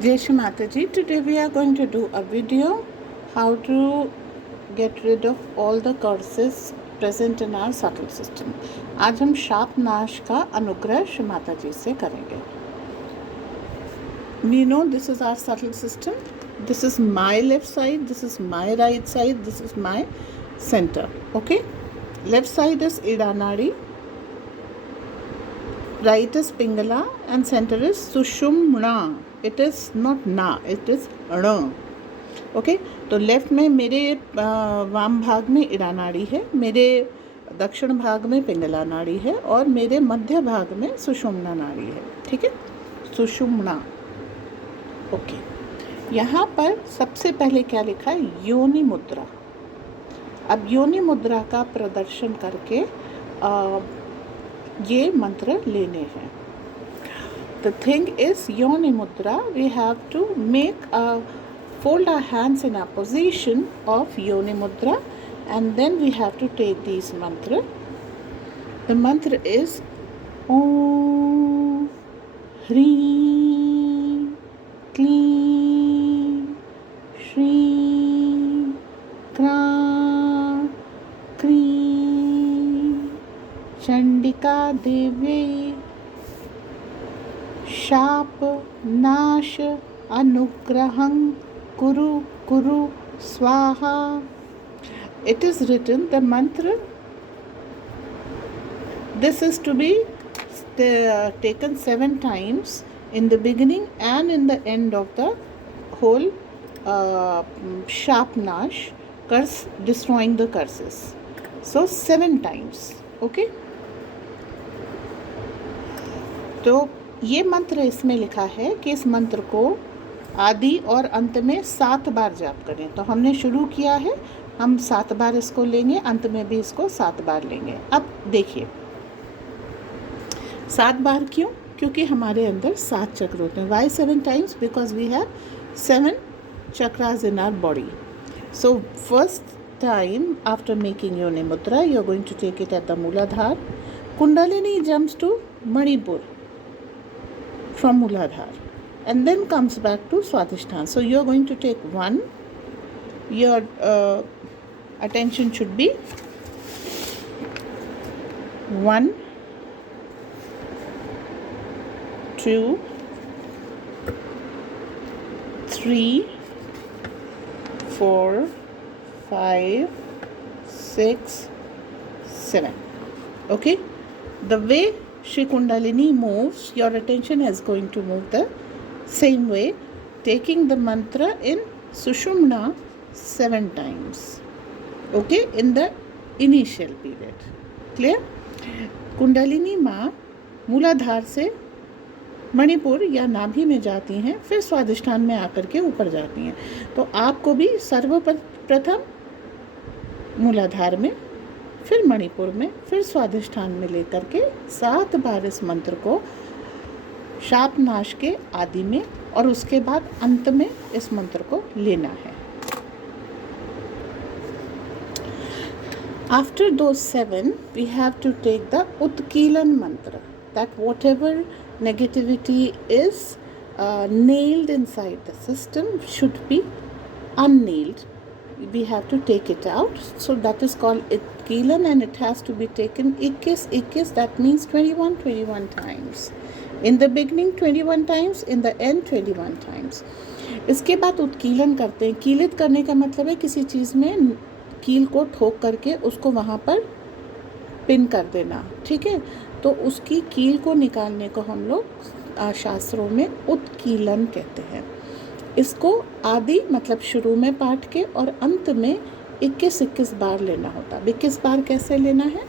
Jai Shri Mataji, today we are going to do a video how to get rid of all the curses present in our subtle system. आज हम शाप नाश का अनुग्रह श्री माता जी से करेंगे. We know this is our subtle system. This is my left side, this is my right side, this is my center. Okay? Left side is Ida Nadi, right is Pingala, and center is Sushumna. It is not Na, it is Ra. Okay तो left में मेरे वाम भाग में इड़ा नाड़ी है, मेरे दक्षिण भाग में पिंगला नाड़ी है और मेरे मध्य भाग में सुषुम्ना नाड़ी है. ठीक है, सुषुम्ना. ओके, यहाँ पर सबसे पहले क्या लिखा है? योनि मुद्रा. अब योनि मुद्रा का प्रदर्शन करके ये मंत्र लेने हैं. The thing is, Yoni Mudra, we have to fold our hands in a position of Yoni Mudra, and then we have to take these mantra. The mantra is Om Hri Kli Shri Kra Kri Chandika Devi शाप नाश अनुग्रहं कुरु कुरु स्वाहा. It is written, the mantra, this is to be taken 7 times in the beginning and in the end of the whole shap nash, curse, destroying the curses. So 7 times. Okay, तो ये मंत्र इसमें लिखा है कि इस मंत्र को आदि और अंत में 7 बार जाप करें. तो हमने शुरू किया है, हम 7 बार इसको लेंगे, अंत में भी इसको 7 बार लेंगे. अब देखिए 7 बार क्यों? क्योंकि हमारे अंदर 7 चक्र होते हैं. Why 7 times? Because we have 7 chakras in our body. So first time after making Yoni Mudra, you are going to take it at the Mooladhara. Kundalini jumps to Manipur from Mooladhara and then comes back to Swadhisthana. So you are going to take 1. Your attention should be 1, 2, 3, 4, 5, 6, 7. Okay, the way Shri Kundalini moves, your attention is going to move the same way, taking the mantra in Sushumna 7 times. Okay, in the initial period. Clear? Kundalini माँ मूलाधार से मणिपुर या नाभि में जाती हैं, फिर स्वादिष्ठान में आकर के ऊपर जाती हैं. तो आपको भी सर्वप्रथम मूलाधार में, फिर मणिपुर में, फिर स्वादिष्ठान में लेकर के 7 बार इस मंत्र को शाप नाश के आदि में और उसके बाद अंत में इस मंत्र को लेना है. After those 7, we have to take the Utkilan mantra, that whatever negativity is nailed inside the system should be unnailed. We have to take it out. So that is called Utkilan, and it has to be taken 21, that means 21 times. In the beginning 21 times, in the end 21 times. इसके बाद उत्कीलन करते हैं. कीलित करने का मतलब है किसी चीज़ में कील को ठोक करके उसको वहाँ पर पिन कर देना. ठीक है, तो उसकी कील को निकालने को हम लोग शास्त्रों में उत्कीलन कहते हैं. इसको आदि मतलब शुरू में पाठ के और अंत में 21 बार लेना होता. 21 बार कैसे लेना है?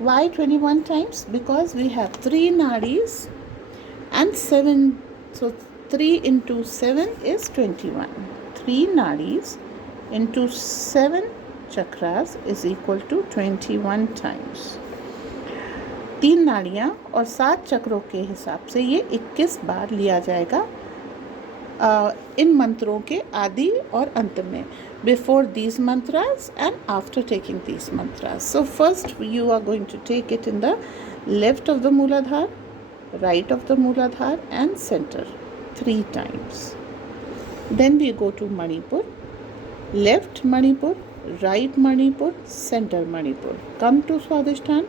Why 21 times? Because we have 3 nadis and 7. So 3 into 7 is 21. 3 nadis into 7 chakras is equal to 21 times. 3 नाड़ियाँ और 7 चक्रों के हिसाब से ये 21 बार लिया जाएगा इन मंत्रों के आदि और अंत में. Before these mantras and after taking these mantras. So first you are going to take it in the left of the Mooladhara, right of the Mooladhara and center. 3 times. Then we go to Manipur. Left Manipur, right Manipur, center Manipur. Come to Swadhisthana.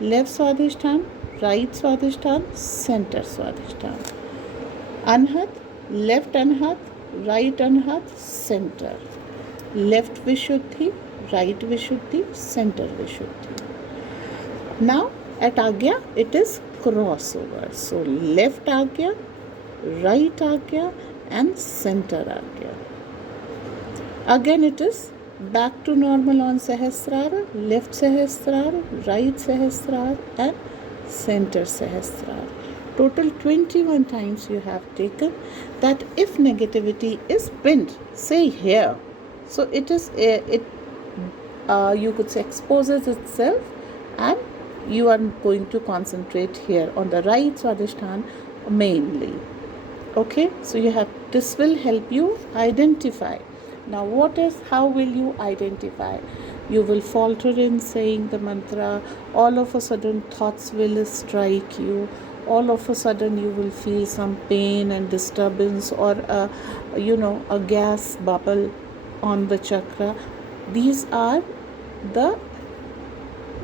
Left Swadhisthana, right Swadhisthana, center Swadhisthana. Anhat, left Anhat, right Anhat, center. Left Vishuddhi, right Vishuddhi, center Vishuddhi. Now at Agya it is crossover. So left Agya, right Agya and center Agya. Again it is back to normal on Sahasrara, left Sahasrara, right Sahasrara and center Sahasrara. Total 21 times you have taken. That if negativity is pinned, say here, so it is you could say exposes itself, and you are going to concentrate here on the right Swadhisthana mainly. Okay, so you have, this will help you identify. Now how will you identify? You will falter in saying the mantra. All of a sudden thoughts will strike you. All of a sudden you will feel some pain and disturbance, or a gas bubble on the chakra. These are the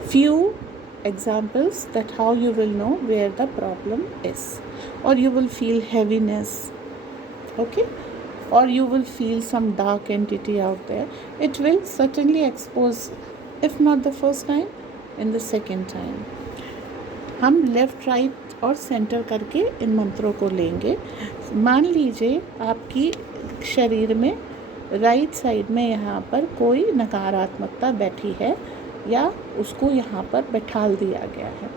few examples that how you will know where the problem is. Or you will feel heaviness, okay, or you will feel some dark entity out there. It will certainly expose, if not the first time, in the second time. हम left right और centre करके इन मंत्रों को लेंगे. मान लीजिए आपकी शरीर में राइट साइड में यहाँ पर कोई नकारात्मकता बैठी है या उसको यहाँ पर बैठाल दिया गया है,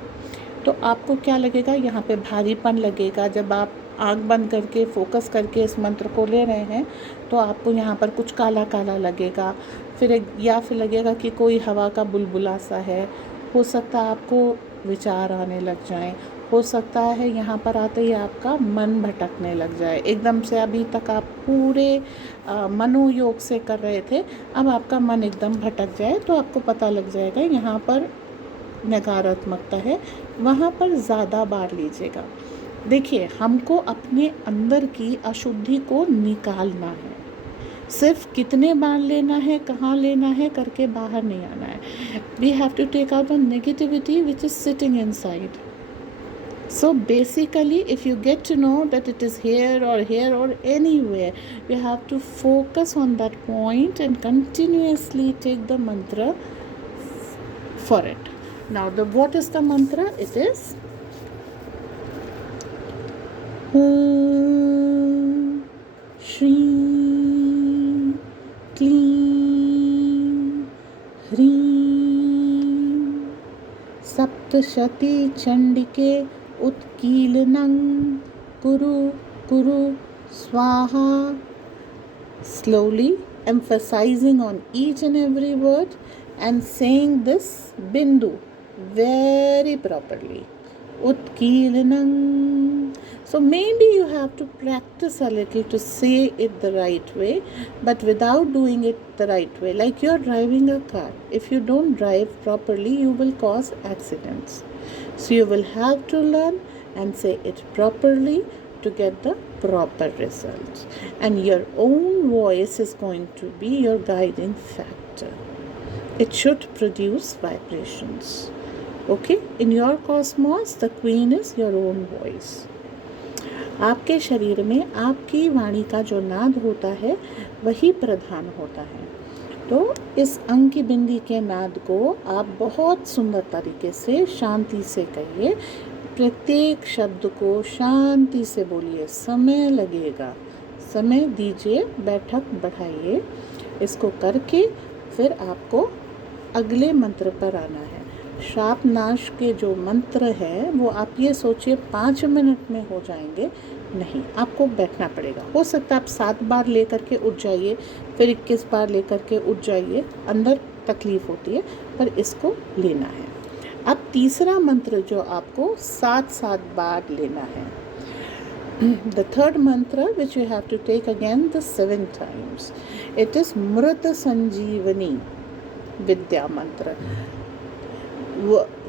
तो आपको क्या लगेगा? यहाँ पे भारीपन लगेगा. जब आप आँख बंद करके फोकस करके इस मंत्र को ले रहे हैं तो आपको यहाँ पर कुछ काला काला लगेगा. फिर लगेगा कि कोई हवा का बुलबुला सा है. हो सकता है आपको विचार आने लग जाएं. हो सकता है यहाँ पर आते ही आपका मन भटकने लग जाए. एकदम से अभी तक आप पूरे मनोयोग से कर रहे थे, अब आपका मन एकदम भटक जाए, तो आपको पता लग जाएगा यहाँ पर नकारात्मकता है. वहाँ पर ज़्यादा बार लीजिएगा. देखिए, हमको अपने अंदर की अशुद्धि को निकालना है. सिर्फ कितने बार लेना है, कहाँ लेना है करके बाहर नहीं आना है. We have to take out the negativity which is sitting inside. So basically, if you get to know that it is here or anywhere, you have to focus on that point and continuously take the mantra for it. Now, what is the mantra? It is Om Shri Klim Hrim Saptashati Chandike Utkilanam Kuru Swaha. Slowly emphasizing on each and every word and saying this bindu very properly. Utkilanam. So maybe you have to practice a little to say it the right way, but without doing it the right way. Like you're driving a car. If you don't drive properly, you will cause accidents. So you will have to learn and say it properly to get the proper results. And your own voice is going to be your guiding factor. It should produce vibrations. Okay? In your cosmos, the queen is your own voice. आपके शरीर में आपकी वाणी का जो नाद होता है वही प्रधान होता है. तो इस अंग की बिंदी के नाद को आप बहुत सुंदर तरीके से शांति से कहिए. प्रत्येक शब्द को शांति से बोलिए. समय लगेगा, समय दीजिए, बैठक बढ़ाइए. इसको करके फिर आपको अगले मंत्र पर आना है. श्राप नाश के जो मंत्र है वो आप ये सोचिए 5 मिनट में हो जाएंगे. नहीं, आपको बैठना पड़ेगा. हो सकता है आप 7 बार लेकर के उठ जाइए, फिर 21 बार लेकर के उठ जाइए. अंदर तकलीफ होती है, पर इसको लेना है. अब तीसरा मंत्र जो आपको 7 बार लेना है. The third mantra which you have to take again the 7 times. It is Mrita Sanjeevani Vidya mantra.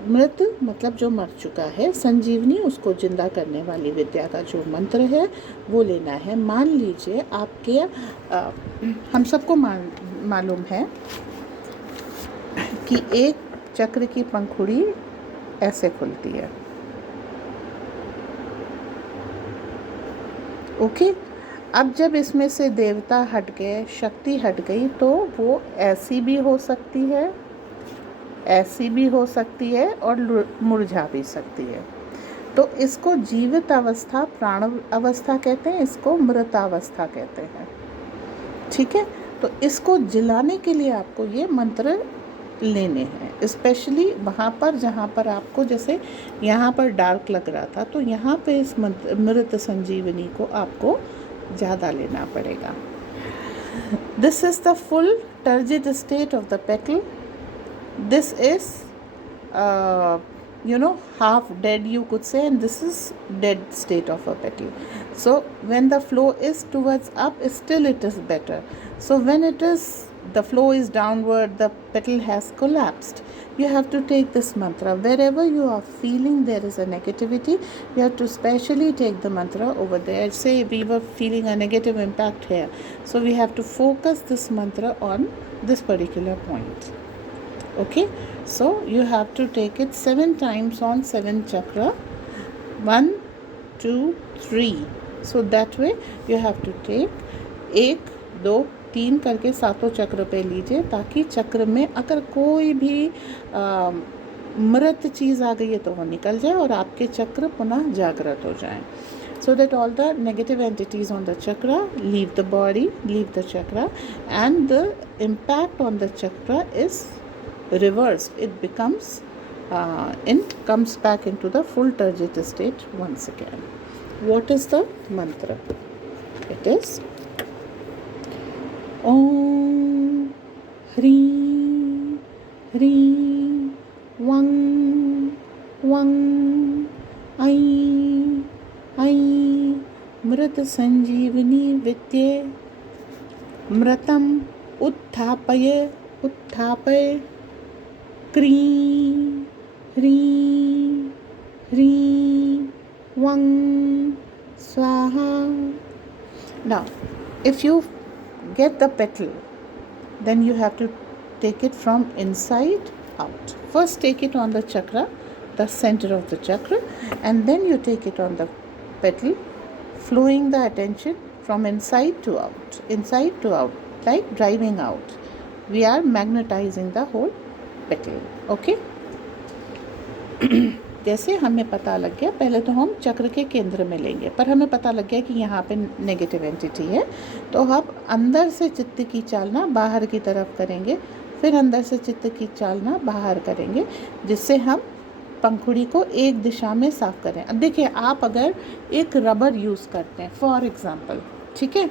मृत मतलब जो मर चुका है, संजीवनी उसको जिंदा करने वाली विद्या का जो मंत्र है वो लेना है। मान लीजिए आपके हम सबको मालूम है कि एक चक्र की पंखुड़ी ऐसे खुलती है, ओके। अब जब इसमें से देवता हट गए, शक्ति हट गई, तो वो ऐसी भी हो सकती है, ऐसी भी हो सकती है और मुरझा भी सकती है। तो इसको जीवित अवस्था, प्राण अवस्था कहते हैं, इसको मृतावस्था कहते हैं, ठीक है। तो इसको जिलाने के लिए आपको ये मंत्र लेने हैं, स्पेशली वहाँ पर जहाँ पर आपको, जैसे यहाँ पर डार्क लग रहा था, तो यहाँ पे इस मृत संजीवनी को आपको ज़्यादा लेना पड़ेगा। This is the full turgid state of the petal. This is half dead, you could say, and this is dead state of a petal. So when the flow is towards up, still it is better. So when the flow is downward, the petal has collapsed, you have to take this mantra. Wherever you are feeling there is a negativity, you have to specially take the mantra over there. Say we were feeling a negative impact here, so we have to focus this mantra on this particular point. Okay, so you have to take it 7 times on 7 chakra, 1 2 3. So that way you have to take 1 2 3 करके 7 चक्र पे लीजिए, ताकि चक्र में अगर कोई भी मृत चीज़ आ गई है तो वो निकल जाए और आपके चक्र पुनः जागृत हो जाएं. So that all the negative entities on the chakra leave the body, leave the chakra, and the impact on the chakra is reversed. It becomes comes back into the full turgid state once again. What is the mantra? It is Om Hri Hri Wang Wang Ai Ai Mrit Sanjeevani Vidye Mratam Utthapaye Utthapaye Kri Hri Hri Wang Swaha. Now, if you get the petal, then you have to take it from inside out. First take it on the chakra, the center of the chakra, and then you take it on the petal, flowing the attention from inside to out, like driving out. We are magnetizing the whole petal. Okay. जैसे हमें पता लग गया, पहले तो हम चक्र के केंद्र में लेंगे, पर हमें पता लग गया कि यहाँ पे नेगेटिव एंटिटी है, तो हम अंदर से चित्त की चालना बाहर की तरफ करेंगे, फिर अंदर से चित्त की चालना बाहर करेंगे, जिससे हम पंखुड़ी को एक दिशा में साफ करें. अब देखिए, आप अगर एक रबर यूज़ करते हैं फॉर एग्ज़ाम्पल, ठीक है,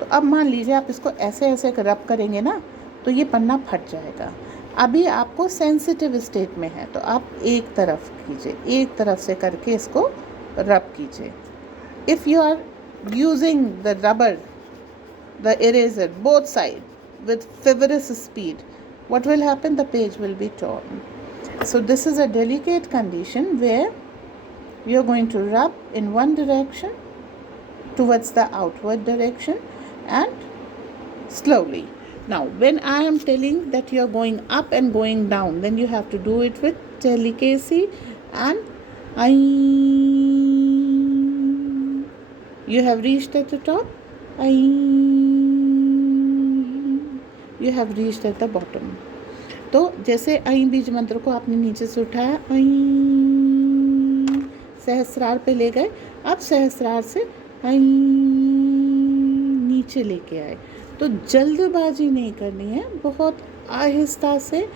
तो अब मान लीजिए आप इसको ऐसे ऐसे रब करेंगे ना, तो ये पन्ना फट जाएगा. अभी आपको सेंसिटिव स्टेट में है, तो आप एक तरफ कीजिए, एक तरफ से करके इसको रब कीजिए. If you are using the rubber, the eraser, both side with feverish speed, what will happen? The page will be torn. So this is a delicate condition where you are going to rub in one direction towards the outward direction and slowly. Now, when I am telling that you are going up and going down, then you have to do it with delicacy and you have reached at the top, you have reached at the bottom. तो जैसे आई बीज मंत्र को आपने नीचे से उठाया, आई सहस्रार पे ले गए, अब सहस्रार से आई नीचे लेके आए. तो जल्दबाजी नहीं करनी है, बहुत आहिस्ता से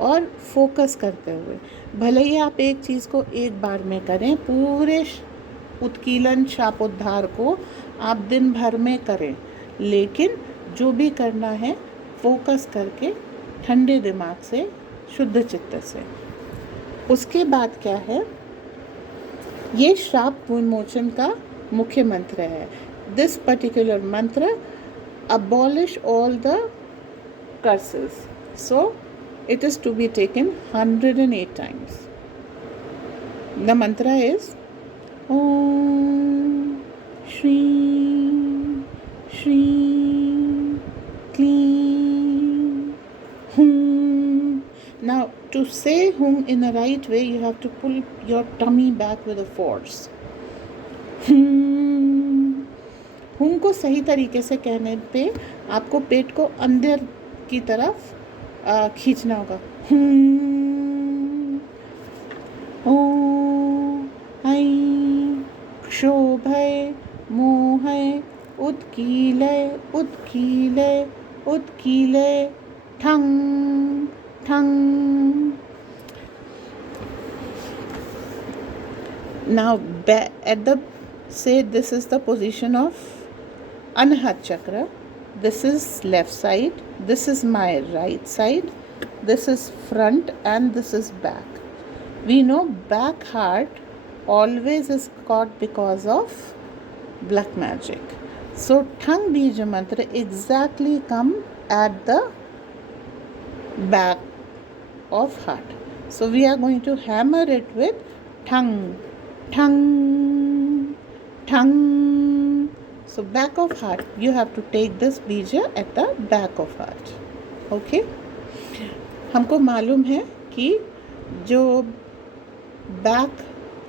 और फोकस करते हुए. भले ही आप एक चीज़ को एक बार में करें, पूरे उत्कीलन शापोद्धार को आप दिन भर में करें, लेकिन जो भी करना है फोकस करके, ठंडे दिमाग से, शुद्ध चित्त से. उसके बाद क्या है, ये श्राप विमोचन का मुख्य मंत्र है. दिस पर्टिकुलर मंत्र abolish all the curses. So it is to be taken 108 times. The mantra is Om Shri Shri Klim Hum. Now, to say Hum in the right way, you have to pull your tummy back with a force. Hum. Hum को सही तरीके से कहने पे आपको पेट को अंदर की तरफ खींचना होगा. ओ ऐ क्षोभय मोहय उत्कीलय उत्कीलय उत्कीलय ठंग ठंग. Now at the say this is the position of Anahat Chakra. This is left side, this is my right side, this is front and this is back. We know back heart always is caught because of black magic. So Thang Bija Mantra exactly come at the back of heart. So we are going to hammer it with Thang, Thang, Thang. So back of heart, you have to take this bija at the back of heart. Okay? हमको मालूम है कि जो back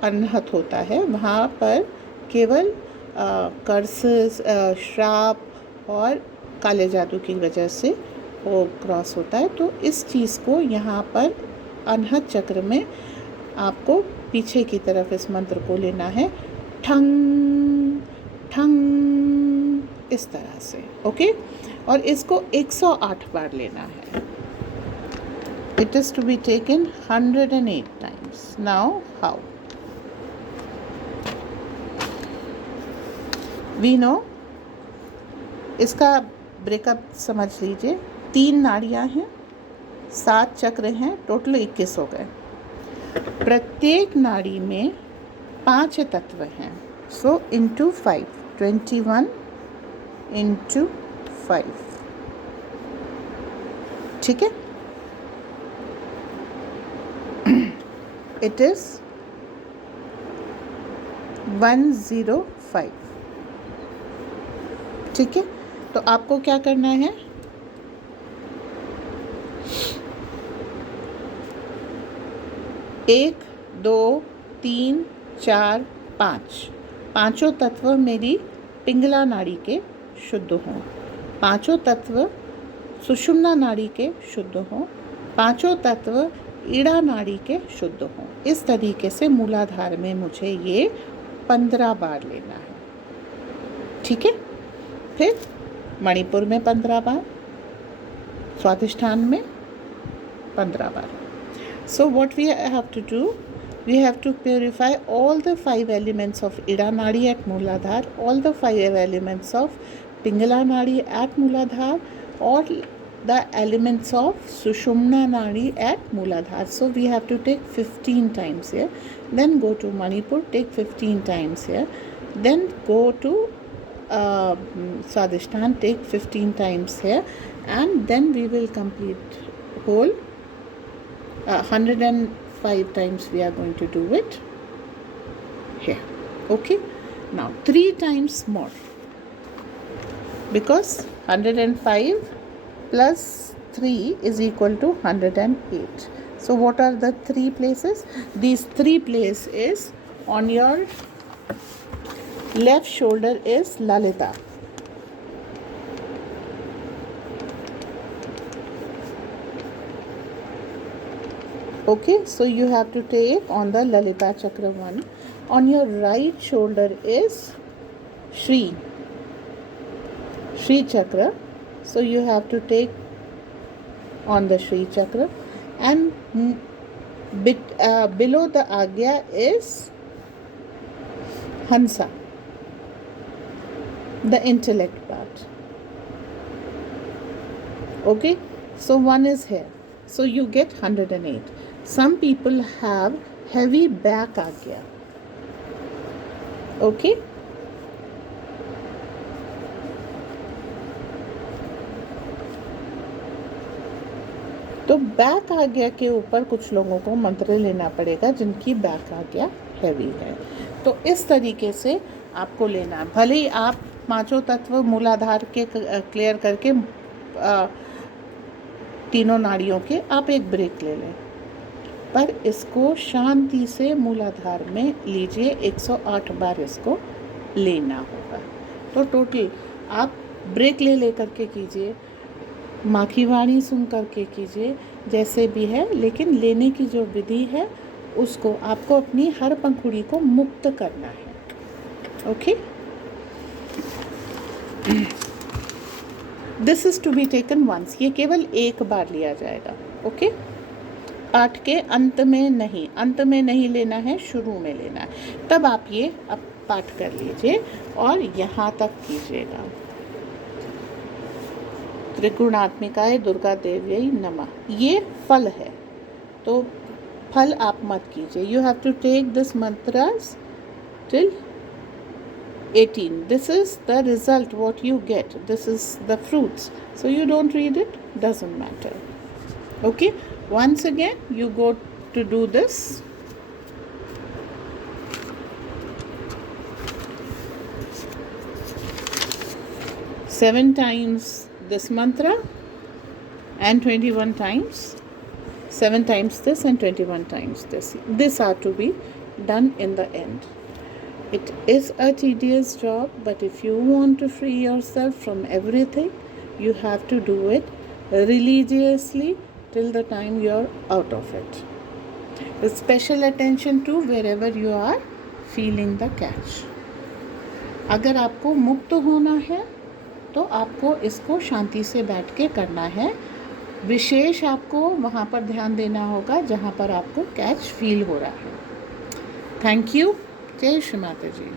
Anahat होता है वहाँ पर केवल कर्सेस, श्राप और काले जादू की वजह से वो क्रॉस होता है. तो इस चीज़ को यहाँ पर अनहत चक्र में आपको पीछे की तरफ इस मंत्र को लेना है. ठंग ठंग इस तरह से. ओके? और इसको 108 बार लेना है. It is to be taken 108 times. Now how? We know, इसका ब्रेकअप समझ लीजिए. 3 नाड़ियाँ हैं, 7 चक्र हैं, टोटल 21 हो गए. प्रत्येक नाड़ी में 5 तत्व हैं. So into 5, 21 into 5. ठीक है? It is 105. ठीक है? तो आपको क्या करना है, एक, दो, 3, 4, 5 पांचों तत्व मेरी पिंगला नाड़ी के शुद्ध हों. पांचों तत्व सुषुम्ना नाड़ी के शुद्ध हों. पांचों तत्व ईड़ा नाड़ी के शुद्ध हों. इस तरीके से मूलाधार में मुझे ये 15 बार लेना है. ठीक है? फिर मणिपुर में 15 बार, स्वाधिष्ठान में 15 बार. So what we have to do, we have to purify all the 5 elements of Ida Nadi at Mooladhar, all the 5 elements of Pingala Nadi at Mooladhar, all the elements of Sushumna Nadi at Mooladhar. So we have to take 15 times here. Then go to Manipur, take 15 times here. Then go to Swadhisthana, take 15 times here. And then we will complete whole 105 times we are going to do it here. Okay? Now 3 times more, because 105 plus 3 is equal to 108. So what are the 3 places? These 3 places is on your left shoulder is Lalita. Okay, so you have to take on the Lalita Chakra 1. On your right shoulder is Shri Chakra. So you have to take on the Shri Chakra. And below the Agya is Hansa, the intellect part. Okay, so 1 is here. So you get 108. Some people have heavy back agya. Okay? तो back आज्ञा के ऊपर कुछ लोगों को मंत्र लेना पड़ेगा जिनकी बैक आज्ञा हैवी है। तो इस तरीके से आपको लेना है। भले ही आप पांचों तत्व मूलाधार के क्लियर करके तीनों नाड़ियों के आप एक ब्रेक ले लें, पर इसको शांति से मूलाधार में लीजिए। 108 बार इसको लेना होगा। तो टोटल आप ब्रेक ले करके कीजिए, माँ की वाणी सुन करके कीजिए, जैसे भी है, लेकिन लेने की जो विधि है उसको आपको अपनी हर पंखुड़ी को मुक्त करना है। Okay, this is to be taken once, ये केवल एक बार लिया जाएगा। ओके, पाठ के अंत में नहीं लेना है, शुरू में लेना है। तब आप ये अब पाठ कर लीजिए और यहाँ तक कीजिएगा। त्रिगुणात्मिकाय दुर्गा देव्यै नमः। ये फल है, तो फल आप मत कीजिए। You have to take this mantras till 18. This is the result what you get. This is the fruits. So you don't read it, doesn't matter. Okay, once again you go to do this. Seven times this mantra and 21 times. 7 times this and 21 times this. This are to be done in the end. It is a tedious job, but if you want to free yourself from everything, you have to do it religiously till the time you are out of it. With special attention to wherever you are feeling the catch. अगर आपको मुक्त होना है तो आपको इसको शांति से बैठ के करना है। विशेष आपको वहाँ पर ध्यान देना होगा जहाँ पर आपको कैच फील हो रहा है। Thank you. जय श्री माता जी।